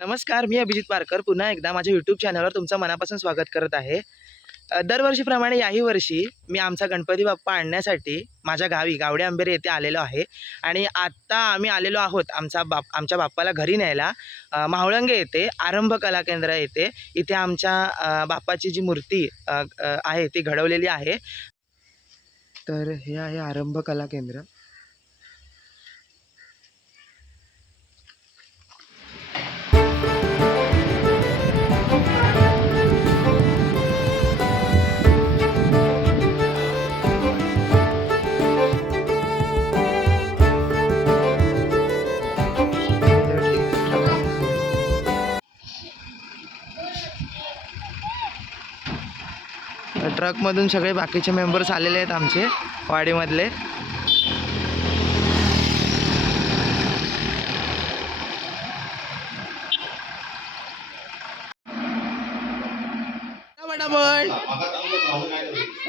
नमस्कार मी अभिजित पारकर. पुन्हा एकदा माझ्या यूट्यूब चॅनलवर तुमचं मनापासून स्वागत करत आहे. दरवर्षीप्रमाणे याही वर्षी मी आमचा गणपती बाप्पा आणण्यासाठी माझ्या गावी गावडे आंबेरे येथे आलेलो आहे. आणि आत्ता आम्ही आलेलो आहोत आमचा बाप आमच्या बाप्पाला घरी न्यायला. मावळंगे येथे आरंभ कला केंद्र येथे. इथे आमच्या बाप्पाची जी मूर्ती आहे ती घडवलेली आहे. तर हे आहे आरंभ कला केंद्र. ट्रकमधून सगळे बाकीचे मेंबर्स आलेले आहेत आमचे वाडीमधले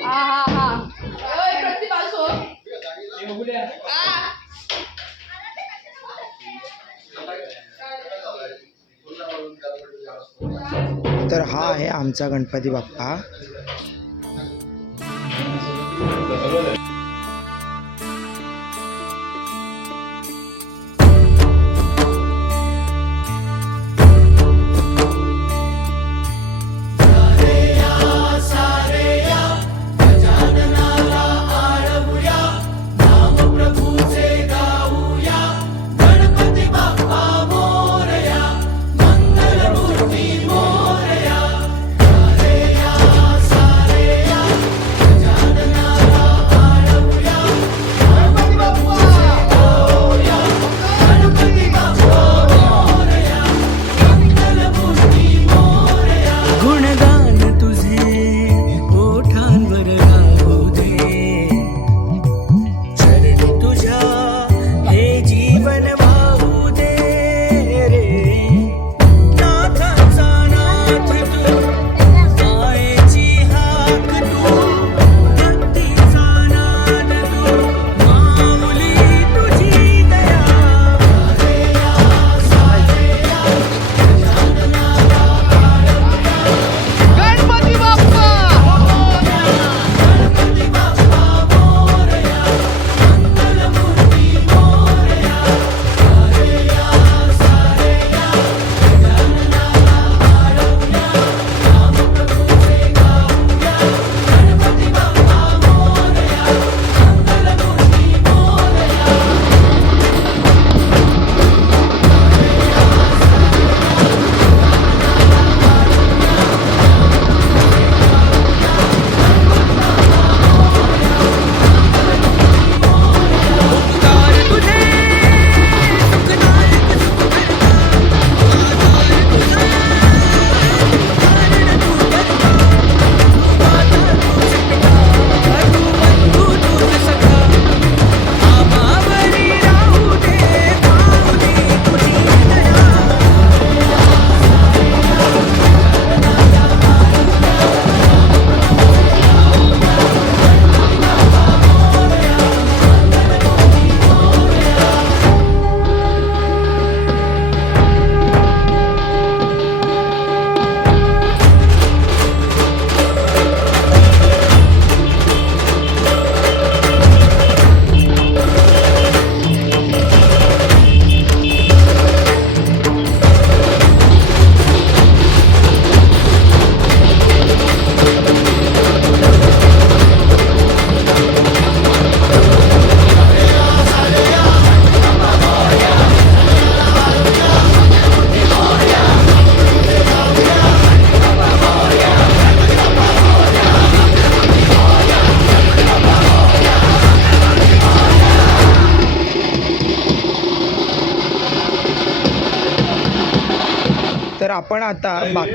हा हा हा. हा. तर हा आहे आमचा गणपती बाप्पा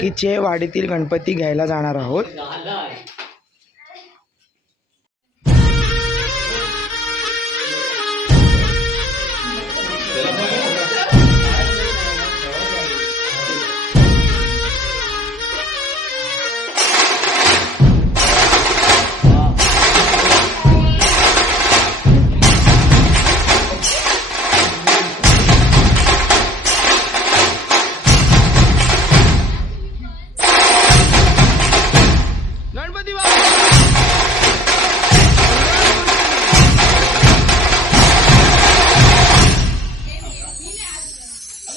आता बाकीचे वाडीतील गणपती घ्यायला जाणार आहोत.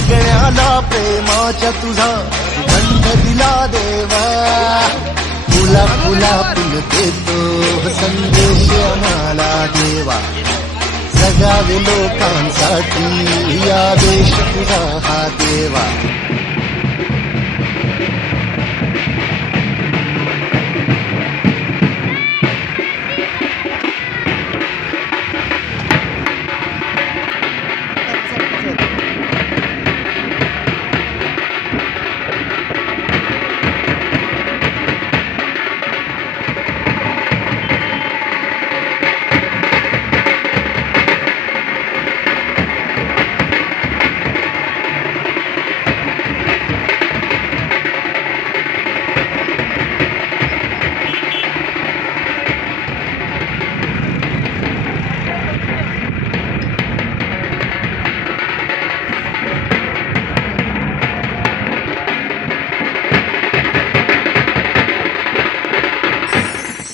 जगण्याला प्रेमाच्या तुझा सुगंध दिला देवा. फुला फुला फुल देतो संदेश आम्हाला देवा. जगावे लोकांसाठी या देश तुझा हा देवा.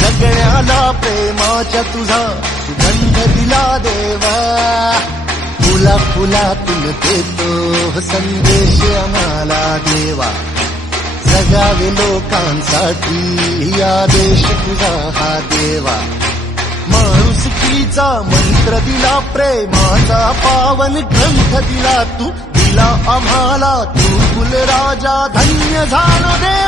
सगळ्याला प्रेमाच्या तुझा सुगंध दिला देवा. फुला फुलातून देतो संदेश आम्हाला देवा. जगावे लोकांसाठी या देश तुझा हा देवा. माणुसकीचा मंत्र दिला प्रेमाचा पावन ग्रंथ दिला तू. दिला आम्हाला तू कुल राजा धन्य झालो देवा.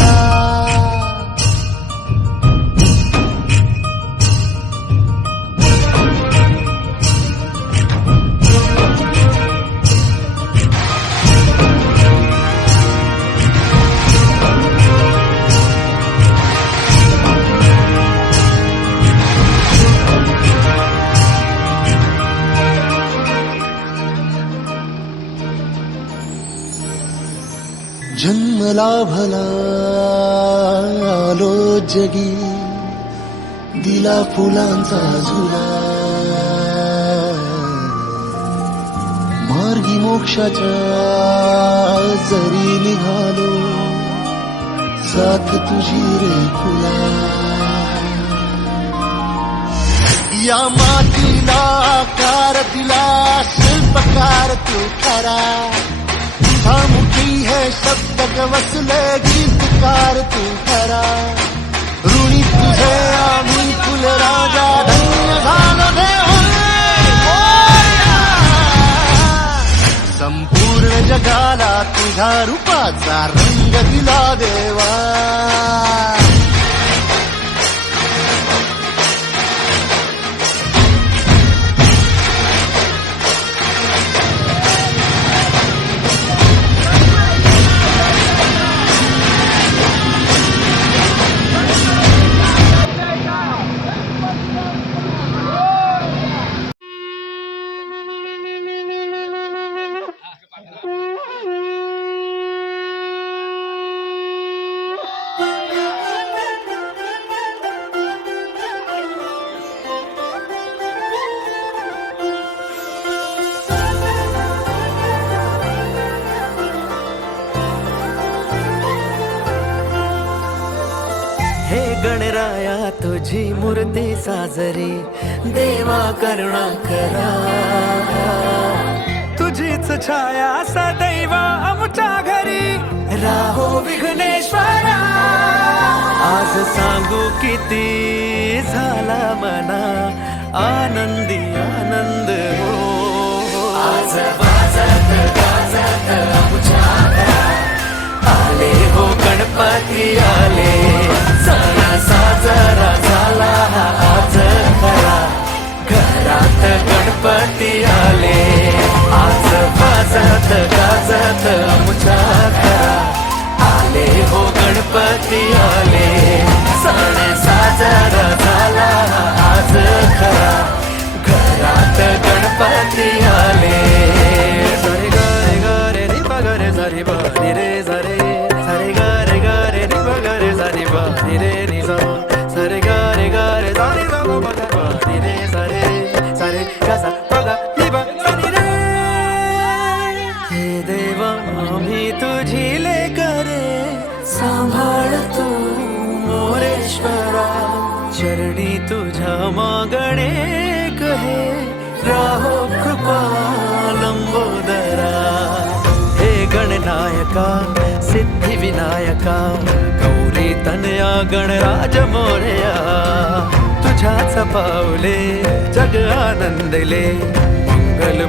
जन्म भला आलो जगी. दिला फुलांचा झुला. मार्गी मोक्षाच्या जरी निघालो साथ तुझी रे फुला या मातीला आकार दिला शिल्पकार तू खरा है मुखी तक वसले गवसले गीतकार तू खरा। ऋणी तुझे आम्ही फुल राजा धन्य झालो देवा संपूर्ण जगाला तुझ्या रूपाचा रंग दिला देवा। तुझी मूर्ती साजरी देवा करुणा करा. तुझीच छाया सदैव आमच्या घरी. राहो विघ्नेश्वरा. आज सांगू किती झाला मना. आनंदी आनंद हो. आज वाजत गाजत आमच्या आले हो गणपती आले. सण साजरा झाला आज खरा घरात गणपती आले आज वाजत गाजत आमच्या घरात आले हो गणपती आले. सण साजरा मागणे कहे राहो कृपा लंबोदरा। हे गणनायका सिद्धिविनायका गौरी तनया गणराज मोरया। तुझ्याच पावले जग आनंदले मंगल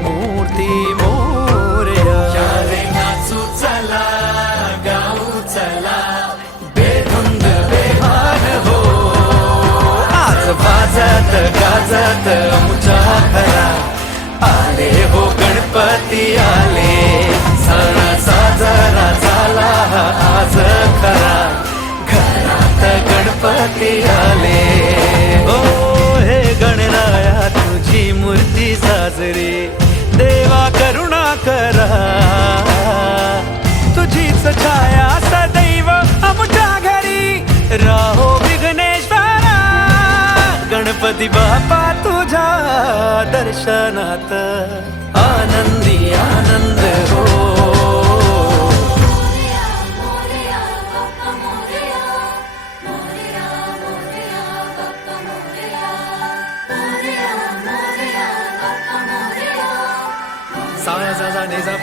वाजत गाजत आमच्या घरा आले हो गणपती आले. सण साजरा झाला आज खरा. घरात गणपती आले. हो हे गणराया तुझी मूर्ती साजरी. देवा करुणा करा. तुझीच छाया सदैव आमच्या घरी. राहो विघ्ने गणपती बाप्पा तुझ्या दर्शनात. आनंदी आनंद हो. सा सा सा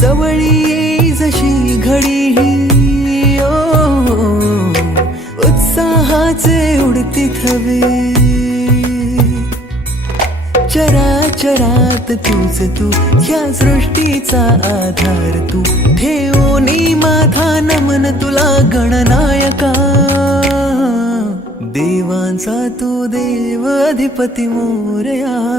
जवळी येई जशी घडी ही. ओ उत्साहाचे उडती थवे. चराचरात तूच तू ह्या सृष्टीचा आधार तू. ठेवणी माथा नमन तुला गणनायका. देवांचा तू देव अधिपती मोरया.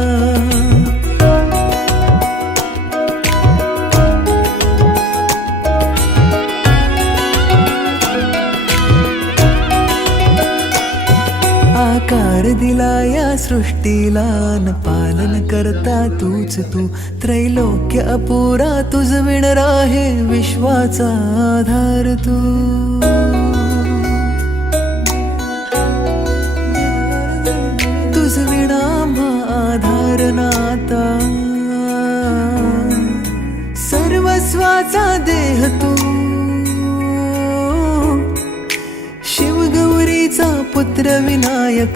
दिला या सृष्टीला न पालन करता तूच तू. त्रैलोक्य अपुरा तुझ विण राहे विश्वाचा आधार तू.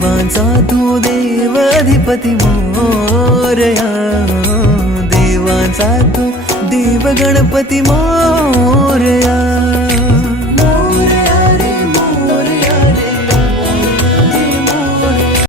देवांचा तू देव अधिपती मोरया. देवांचा तू देव गणपती मोरया.